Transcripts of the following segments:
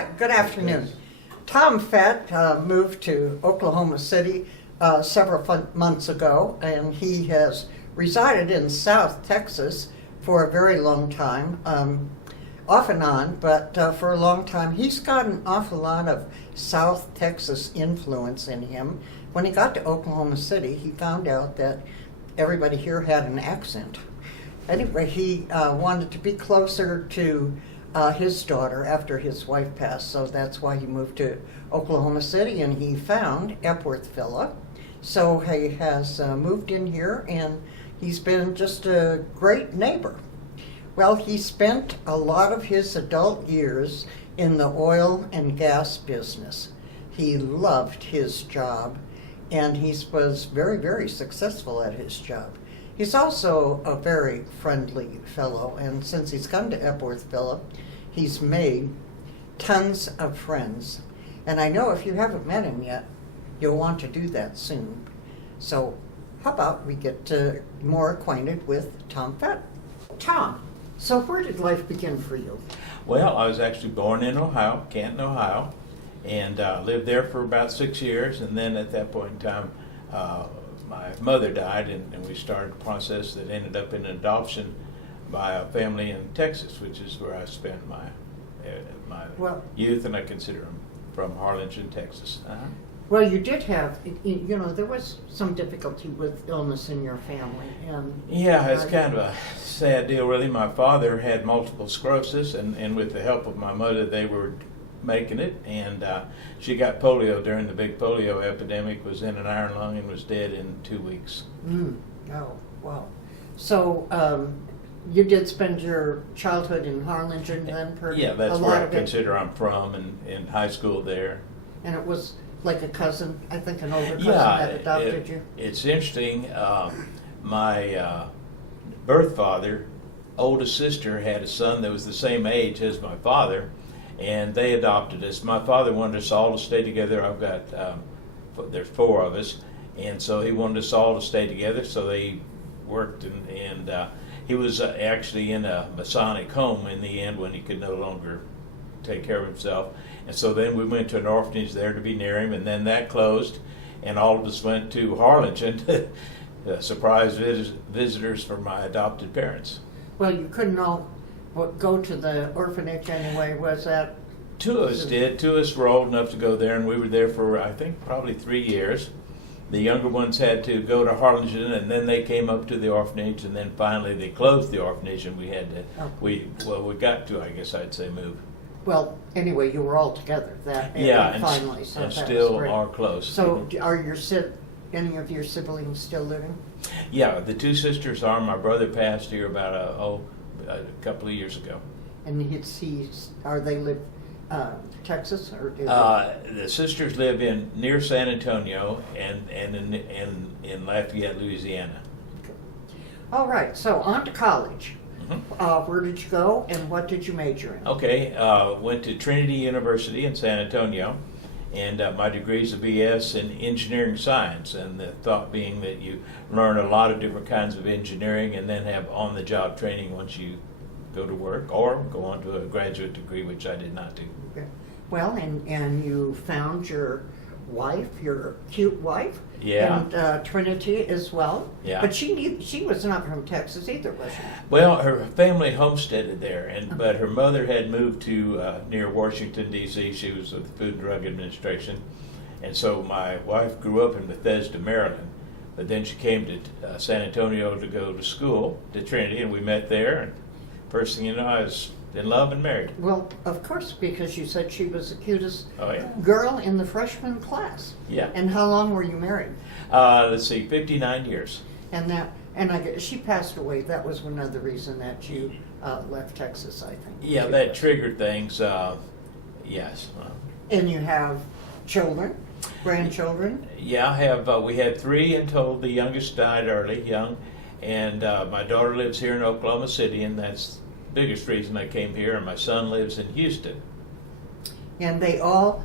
Hi, good afternoon. Tom Fett moved to Oklahoma City several months ago, and he has resided in South Texas for a very long time, off and on, but for a long time. He's got an awful lot of South Texas influence in him. When he got to Oklahoma City, he found out that everybody here had an accent. Anyway, he wanted to be closer to his daughter after his wife passed, so that's why he moved to Oklahoma City, and he found Epworth Villa. So he has moved in here, and he's been just a great neighbor. Well, he spent a lot of his adult years in the oil and gas business. He loved his job, and he was very, very successful at his job. He's also a very friendly fellow, and since he's come to Epworth Villa, he's made tons of friends. And I know if you haven't met him yet, you'll want to do that soon. So how about we get more acquainted with Tom Fett? Tom, so where did life begin for you? Well, I was actually born in Ohio, Canton, Ohio, and lived there for about 6 years, and then at that point in time, my mother died, and we started a process that ended up in adoption by a family in Texas, which is where I spent my youth, and I consider them from Harlingen, Texas. Well, you did have, there was some difficulty with illness in your family. Yeah, it's kind of a sad deal, really. My father had multiple sclerosis, and with the help of my mother, they were making it, and she got polio during the big polio epidemic, was in an iron lung, and was dead in 2 weeks. Oh, wow. So you did spend your childhood in Harlingen then? Yeah, that's where I consider I'm from, and in high school there. And it was like a cousin, I think an older cousin that adopted you? It's interesting. My birth father, oldest sister, had a son that was the same age as my father, and they adopted us. My father wanted us all to stay together. I've got, there's 4 of us, and so he wanted us all to stay together, so they worked, and he was actually in a Masonic home in the end when he could no longer take care of himself. And so then we went to an orphanage there to be near him, and then that closed, and all of us went to Harlingen to surprise visitors for my adopted parents. Well, you couldn't all go to the orphanage anyway, was that? 2 of us did. 2 of us were old enough to go there, and we were there for, I think, probably 3 years. The younger ones had to go to Harlingen, and then they came up to the orphanage, and then finally they closed the orphanage, and we had to, we got to, I guess I'd say, move. Well, anyway, you were all together finally. So and still are close. So are any of your siblings still living? Yeah, the 2 sisters are. My brother passed here about a couple of years ago. And they live Texas, or do the sisters live near San Antonio and in Lafayette, Louisiana. Okay. All right, so on to college. Where did you go, and what did you major in? Okay, went to Trinity University in San Antonio, and my degree is a BS in engineering science, and the thought being that you learn a lot of different kinds of engineering and then have on-the-job training once you go to work, or go on to a graduate degree, which I did not do. Okay. Well, and you found your wife, your cute wife, and Trinity as well. Yeah. But she was not from Texas either, was she? Well, her family homesteaded there, but her mother had moved to near Washington, D.C. She was with the Food and Drug Administration, and so my wife grew up in Bethesda, Maryland. But then she came to San Antonio to go to school, to Trinity, and we met there. And first thing you know, I was in love and married. Well, of course, because you said she was the cutest yeah. girl in the freshman class. Yeah. And how long were you married? Let's see, 59 years. And she passed away. That was another reason that you left Texas, I think. Yeah, that triggered things. Yes. And you have children, grandchildren? Yeah, I have. We had 3 in total. The youngest died young, and my daughter lives here in Oklahoma City, and that's biggest reason I came here, and my son lives in Houston. And they all,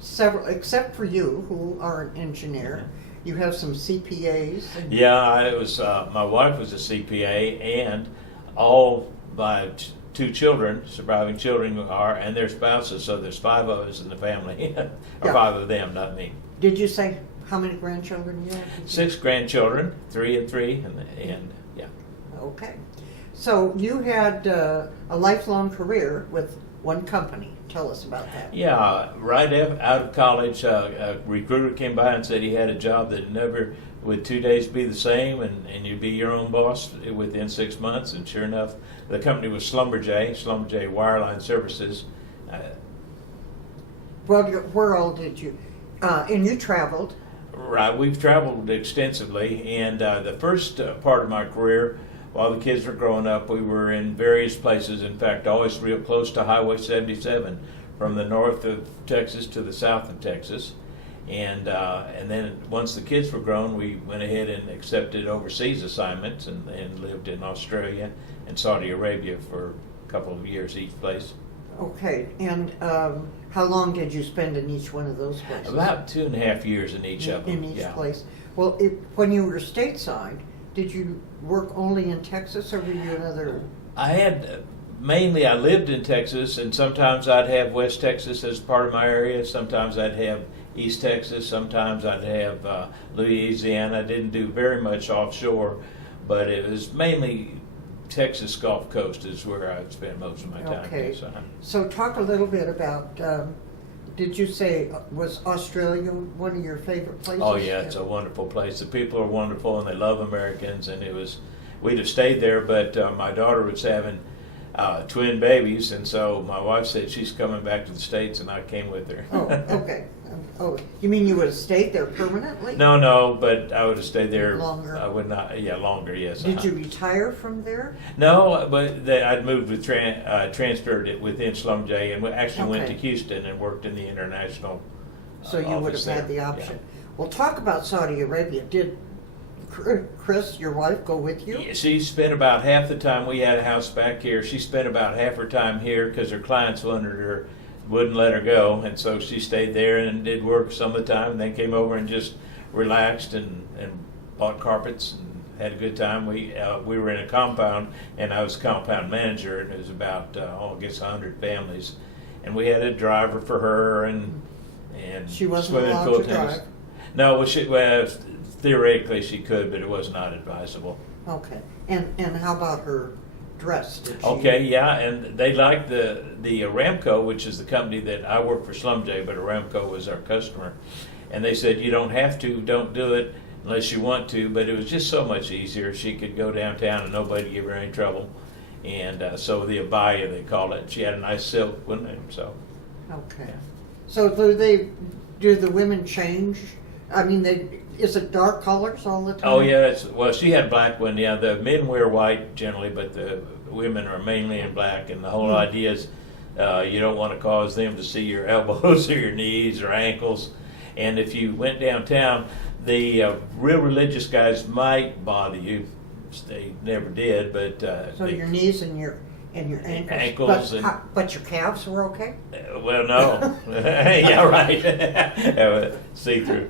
several, except for you, who are an engineer, you have some CPAs. Yeah, my wife was a CPA, and all by two children, surviving children are, and their spouses, so there's 5 of us in the family, or Yeah. 5 of them, not me. Did you say how many grandchildren you have? 6 grandchildren, 3 and 3, and yeah. Okay. So you had a lifelong career with one company. Tell us about that. Yeah, right out of college, a recruiter came by and said he had a job that never would 2 days be the same, and you'd be your own boss within 6 months. And sure enough, the company was Schlumberger Wireline Services. Well, where all did you? And you traveled. Right, we've traveled extensively, and the first part of my career, while the kids were growing up, we were in various places. In fact, always real close to Highway 77, from the north of Texas to the south of Texas. And then once the kids were grown, we went ahead and accepted overseas assignments and lived in Australia and Saudi Arabia for a couple of years each place. Okay. And how long did you spend in each one of those places? About 2.5 years in each of them. In each yeah. place. Well, when you were stateside, did you work only in Texas, or were you in other? I had mainly I lived in Texas, and sometimes I'd have West Texas as part of my area. Sometimes I'd have East Texas. Sometimes I'd have Louisiana. I didn't do very much offshore, but it was mainly Texas Gulf Coast is where I spent most of my time. Okay. So, So talk a little bit about. Did you say was Australia one of your favorite places? oh yeah, it's a wonderful place. The people are wonderful, and they love Americans. And we'd have stayed there, but my daughter was having twin babies, and so my wife said she's coming back to the States, and I came with her. Oh, okay. Oh, you mean you would have stayed there permanently? No, but I would have stayed there Longer. I would not. Yeah, longer. Yes. Did you retire from there? No, but I'd moved with transferred it within Schlumberger, and we actually went to Okay. Houston and worked in the international. So you would have office had the there. option. Well, talk about Saudi Arabia. Did Chris, your wife, go with you? Yeah, she spent about half the time. We had a house back here. She spent about half her time here because her clients wouldn't let her go, and so she stayed there and did work some of the time, and then came over and just relaxed and bought carpets and had a good time. We were in a compound, and I was compound manager, and it was about I guess 100 families, and we had a driver for her and She wasn't swimming allowed pool to tennis. drive? No, theoretically she could, but it was not advisable. Okay. And how about her dress? Did she? Okay, yeah, and they liked the Aramco, which is the company that I work for Schlumberger, but Aramco was our customer, and they said you don't have to, don't do it unless you want to, but it was just so much easier. She could go downtown and nobody give her any trouble, and so the abaya they called it. She had a nice silk, wouldn't it? So. Okay. So do the women change? I mean, is it dark colors all the time? Oh yeah, well she had black one. Yeah, the men wear white generally, but the women are mainly in black. And the whole idea is you don't want to cause them to see your elbows or your knees or ankles. And if you went downtown, the real religious guys might bother you. They never did, but So your knees and your ankles but your calves were okay? well, no, yeah, right, see through.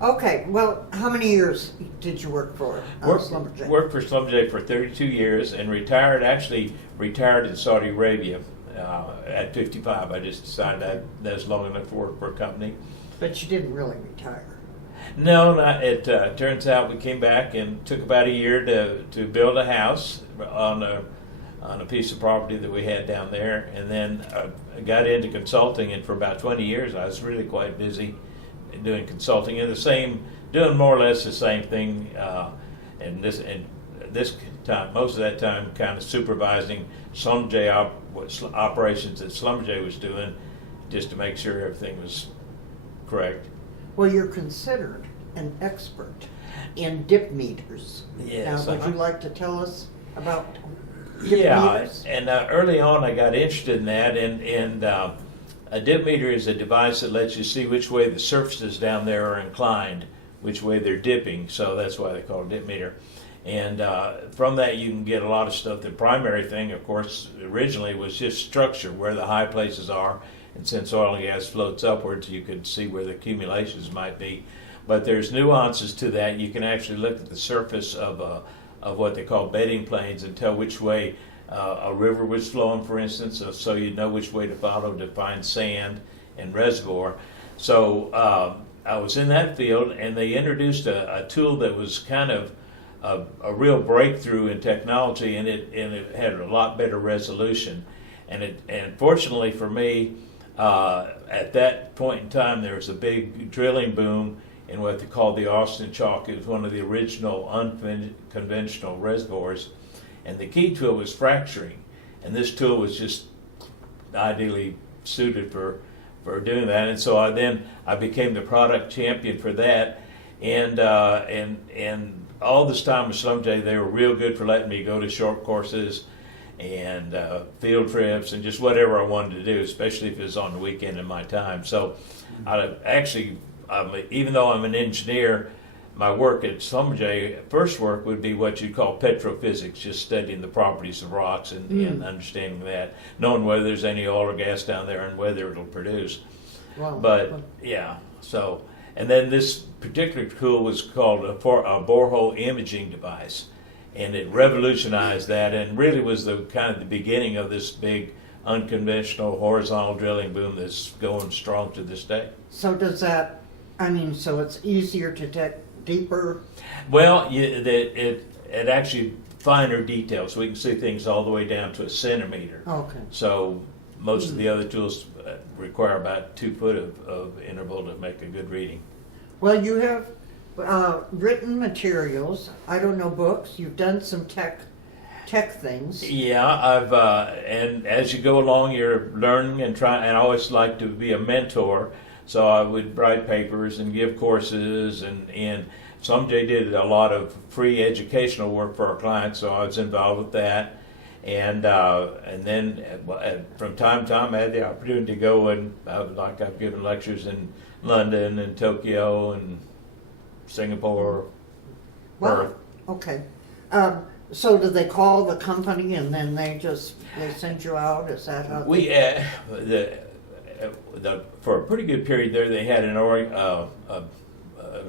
Okay, well, how many years did you work for Schlumberger? Worked for Schlumberger for 32 years and retired in Saudi Arabia at 55. I just decided that was long enough to work for a company. But you didn't really retire. No, it turns out we came back and took about a year to build a house on a piece of property that we had down there, and then I got into consulting, and for about 20 years I was really quite busy doing consulting and doing more or less the same thing, and this time, most of that time, kind of supervising Schlumberger operations that Schlumberger was doing, just to make sure everything was correct. Well, you're considered an expert in dip meters. Yes. Now, would you like to tell us about dip meters? And early on I got interested in that, and a dip meter is a device that lets you see which way the surfaces down there are inclined, which way they're dipping, so that's why they call it a dip meter. And from that you can get a lot of stuff. The primary thing, of course, originally was just structure, where the high places are, and since oil and gas floats upwards, you could see where the accumulations might be. But there's nuances to that. You can actually look at the surface of what they call bedding planes and tell which way a river was flowing, for instance, so you'd know which way to follow to find sand and reservoir. So I was in that field, and they introduced a tool that was kind of a real breakthrough in technology, and it had a lot better resolution. And fortunately for me, at that point in time, there was a big drilling boom in what they called the Austin Chalk. It was one of the original unconventional reservoirs, and the key to it was fracturing. And this tool was just ideally suited for doing that. And so I became the product champion for that. And all this time with Schlumberger, they were real good for letting me go to short courses and field trips and just whatever I wanted to do, especially if it was on the weekend in my time. So even though I'm an engineer, my work at Schlumberger, first work would be what you call petrophysics, just studying the properties of rocks and understanding that, knowing whether there's any oil or gas down there and whether it'll produce. Wow. But yeah, so, and then this particular tool was called a borehole imaging device, and it revolutionized that and really was the kind of the beginning of this big unconventional horizontal drilling boom that's going strong to this day. So does that, so it's easier to detect deeper? Well, it actually finer details. We can see things all the way down to a centimeter. Okay. So most of the other tools require about 2 foot of interval to make a good reading. Well, you have written materials. I don't know, books. You've done some tech things. Yeah, and as you go along, you're learning and trying. And I always like to be a mentor, so I would write papers and give courses, and Schlumberger did a lot of free educational work for our clients, so I was involved with that. And then from time to time, I had the opportunity to go and I've given lectures in London and Tokyo and Singapore. Wow. Perth. Okay. So do they call the company and then they send you out? Is that how? We for a pretty good period there, they had an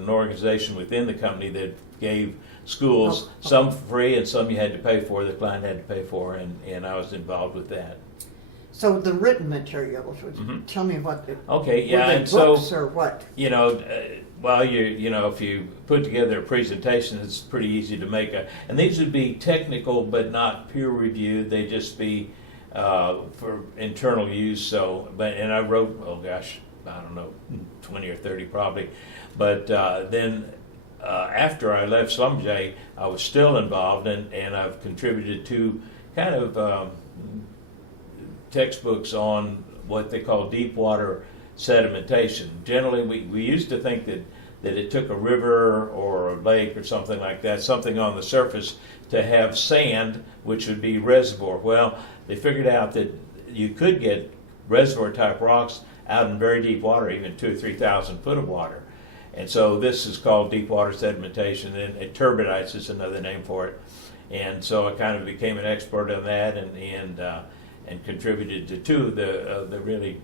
organization within the company that gave schools, some free and some you had to pay for, the client had to pay for, and I was involved with that. So the written materials, tell me what okay, yeah, were they and books so or what? Well, if you put together a presentation, it's pretty easy to make and these would be technical but not peer reviewed. They'd just be for internal use. So, and I wrote, oh gosh, I don't know, 20 or 30 probably. But then after I left Schlumberger, I was still involved, and I've contributed to kind of textbooks on what they call deep water sedimentation. Generally, we used to think that it took a river or a lake or something like that, something on the surface, to have sand, which would be reservoir. Well, they figured out that you could get reservoir-type rocks out in very deep water, even 2,000 or 3,000 foot of water. And so this is called deep water sedimentation, and turbidites is another name for it. And so I kind of became an expert on that, and contributed to two of the really,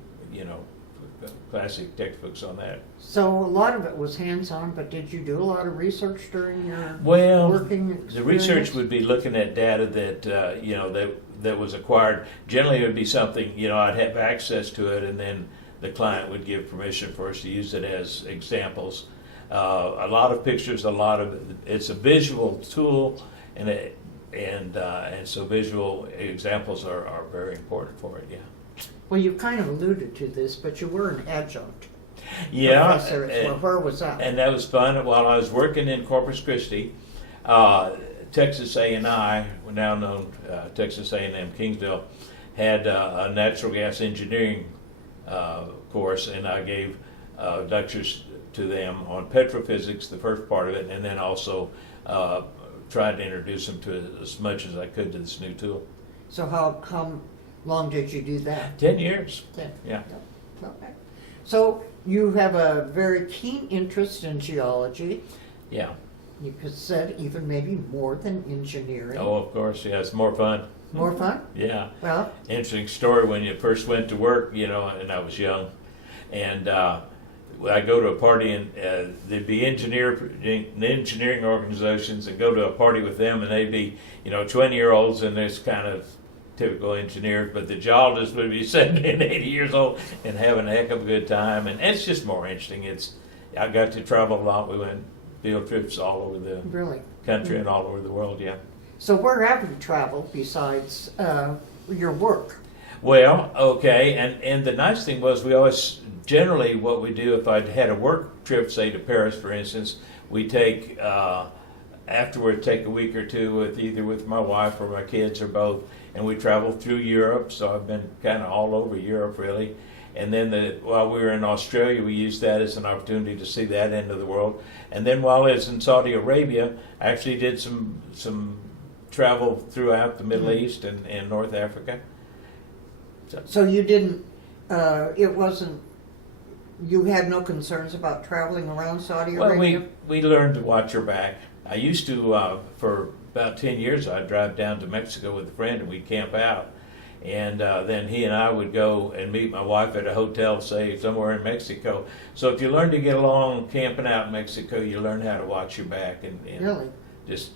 classic textbooks on that. So a lot of it was hands-on, but did you do a lot of research during your working experience? The research would be looking at data that that was acquired. Generally, it would be something I'd have access to it, and then the client would give permission for us to use it as examples. A lot of pictures, it's a visual tool, and so visual examples are very important for it. Yeah. Well, you kind of alluded to this, but you were an adjunct professor. Where was that? And that was fun. While I was working in Corpus Christi, Texas A&I, now known Texas A&M Kingsville, had a natural gas engineering course, and I gave lectures to them on petrophysics, the first part of it, and then also tried to introduce them to as much as I could to this new tool. So how long did you do that? 10 years. Yeah. Okay. So you have a very keen interest in geology. Yeah. You could say even maybe more than engineering. Oh, of course. Yeah, it's more fun. More fun? Yeah. Well, interesting story. When you first went to work, and I was young, and I go to a party, and there'd be engineering organizations, and go to a party with them, and they'd be 20-year-olds, and this kind of typical engineers, but the geologists would be 70 and 80 years old and having a heck of a good time. And it's just more interesting. I got to travel a lot. We went field trips all over the Really? country and all over the world, yeah. So where have you traveled besides your work? Well, okay, and the nice thing was we always, generally what we do, if I'd had a work trip, say to Paris, for instance, we take, afterward, take a week or two with either with my wife or my kids or both, and we travel through Europe, so I've been kind of all over Europe, really. And then while we were in Australia, we used that as an opportunity to see that end of the world. And then while I was in Saudi Arabia, I actually did some travel throughout the Middle East and North Africa. So you didn't, it wasn't, you had no concerns about traveling around Saudi Arabia? Well, we learned to watch our back. I used to, for about 10 years, I'd drive down to Mexico with a friend and we'd camp out. And then he and I would go and meet my wife at a hotel, say, somewhere in Mexico. So if you learn to get along camping out in Mexico, you learn how to watch your back and Really? just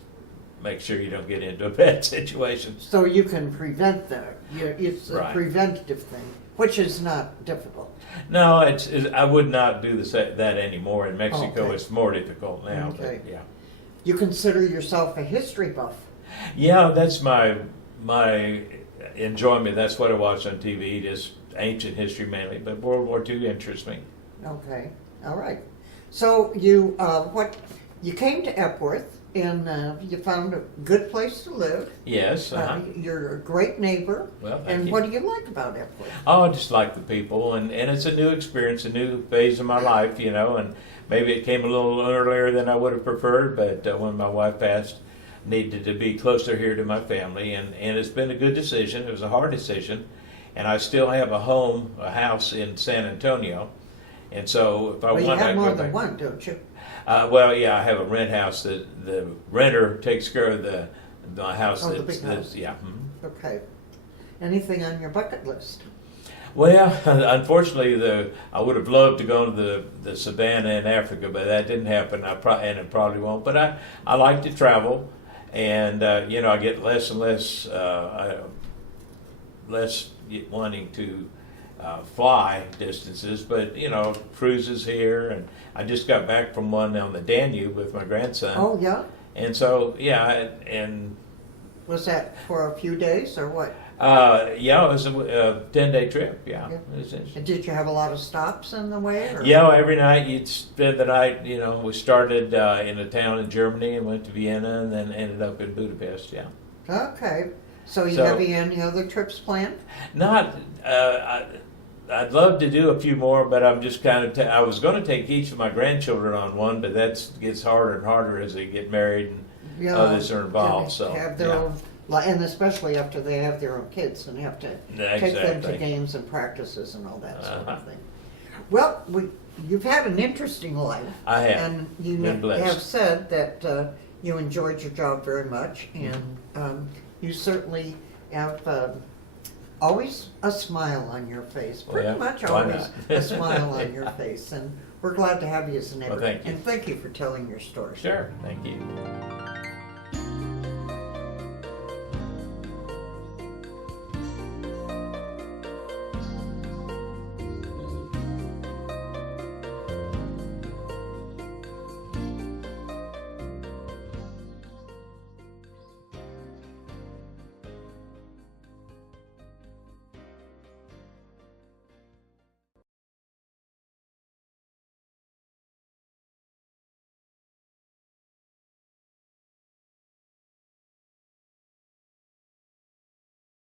make sure you don't get into a bad situation. So you can prevent that. It's a Right. preventative thing, which is not difficult. No, I would not do that anymore. In Mexico, Okay. it's more difficult now. Okay. But yeah. You consider yourself a history buff. Yeah, that's my enjoyment. That's what I watch on TV, just ancient history mainly, but World War II interests me. Okay, all right. So you you came to Epworth and you found a good place to live. Yes. You're a great neighbor. Well, thank and you. what do you like about Epworth? Oh, I just like the people, and it's a new experience, a new phase of my life, and maybe it came a little earlier than I would have preferred, but when my wife passed, needed to be closer here to my family, and it's been a good decision. It was a hard decision, and I still have a house in San Antonio, and so if I Well, you want, I have go more back. than one, don't you? Well, yeah, I have a rent house that the renter takes care of the house. Oh, the big house. Yeah. Mhm. Okay. Anything on your bucket list? Well, unfortunately, I would have loved to go to the savannah in Africa, but that didn't happen. And it probably won't. But I like to travel, and I get less and less wanting to fly distances. But cruises here, and I just got back from one on the Danube with my grandson. Oh, yeah? And so and Was that for a few days or what? yeah, it was a 10-day trip. Yeah. Yeah. It was interesting. And did you have a lot of stops in the way? Or? Yeah, every night you'd spend the night, we started in a town in Germany and went to Vienna and then ended up in Budapest, yeah. Okay. So you So- have any other trips planned? Not, I'd love to do a few more, but I'm just kind of, I was going to take each of my grandchildren on one, but that gets harder and harder as they get married and Yeah, others are involved, they so. have their yeah. own, and especially after they have their own kids and have to take them to Exactly. games and practices and all that sort Uh-huh. of thing. Well, you've had an interesting life. I have. And you Been blessed. have said that you enjoyed your job very much, and you certainly have always a smile on your face. Well, Pretty yeah, much why always not? a smile on your face. And we're glad to have you as a neighbor. Well, thank you. And thank you for telling your story. Sure, thank you.